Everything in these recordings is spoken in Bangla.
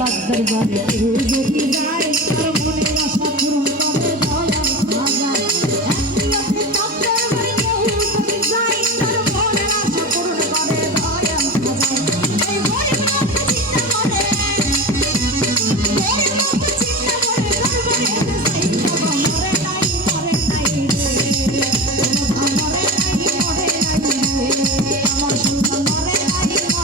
দরবারে কেউ যদি যায় তার মনের আশা পূরণ করে দয়াল খাজা। এক নিয়তে তার দরবারে কেউ যদি যায় তার মনের আশা পূরণ করে দয়াল খাজা। এই গরিব লোক চিন্তা করে, গরিব লোক চিন্তা করে দরবারে যাই বাবা মরে নাই রে, বাবা মরে নাই রে, আমার সুলতান মরে নাই রে।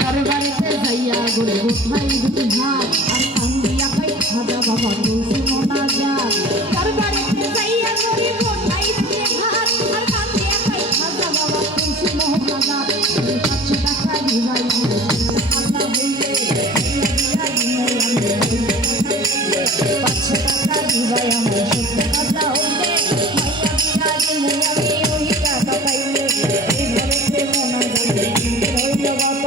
দরবারেতে যাইয়া গড়ে উঠাই দুটি হাত আর কান্দিয়া পাই খাজা বাবা বলছি মোনাজাত। দরবারেতে যাইয়া গড়ে উঠাই দুটি হাত আর কান্দিয়া পাই খাজা বাবা বলছি মোনাজাত। 500 টাকা দিবাই খাজা হইলে 500 টাকা দিবাই আমার সত্যি খাজা হইলে মাইয়া দিলে আমি ওই টাকা পাইলে এই ঘরেতে মোনাজাত হইল কত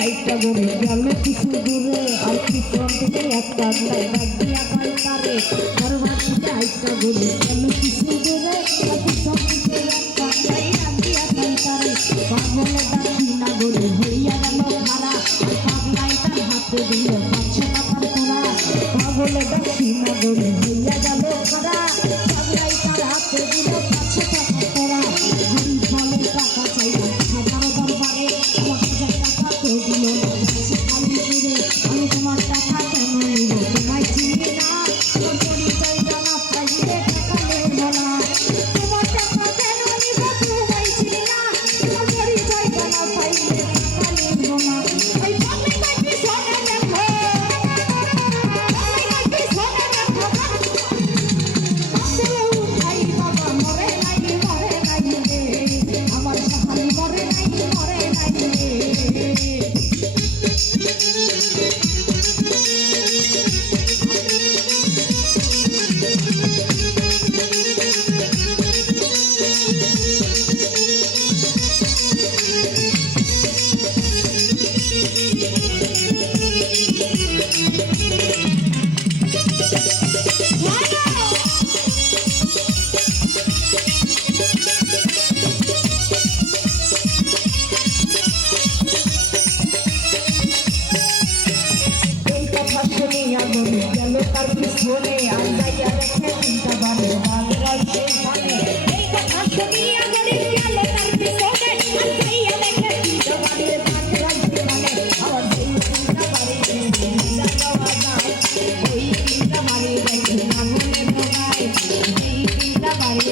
হাইটা গড়ে গেল কিছু দূরে আর পিছন থেকে একটা ডাক দিয়া কয় তারে। দরবার থেকে হাইটা গড়ে গেল কিছু দূরে আর পিছন থেকে একটা ডাক দিয়া কয় তারে। পাগলে ডাকি না গড়ে হইয়া গেল খারা আর পাগলাই তার হাতে দিল 500 টাকার তোরা। পাগলে ডাকি না গড়ে হইয়া গেল খারা পাগলাই তার হাতে দিল 500 টাকার তোরা। ঘড়ি ফলে টাকা চাইলাম খাজার দরবারে আমার 1000 টাকা তো দিল না। আমি তোমার টাকা কেন নিব তোমায় চিনি না, তোর পরিচয় জানা পাইলে টাকা নেব না। তোমার টাকা কেন নিব তোমায় চিনি না, তোর পরিচয় জানা পাইলে টাকা নেব না। ওই পথে কাটি সোনা দেখো, পথে কাটি সোনা দেখো, আসলে উঠাই বাবা মরে নাই রে, আমার সাহালি মরে নাই রে। গেল তার পিছনে আর যাইয়া দেখে চিন্তা বাড়ে বাগড়ার সেইখানে। এই কথা শুনিয়া গেল তার পিছনে আর যাইয়া দেখে চিন্তা বাড়ে বাগড়ার সেইখানে। আমার সেই চিন্তা বাড়ে যাওয়া যায়, ওই চিন্তা বাড়ে দেখে আগুনে ঢোকায়, এই চিন্তা বাড়ে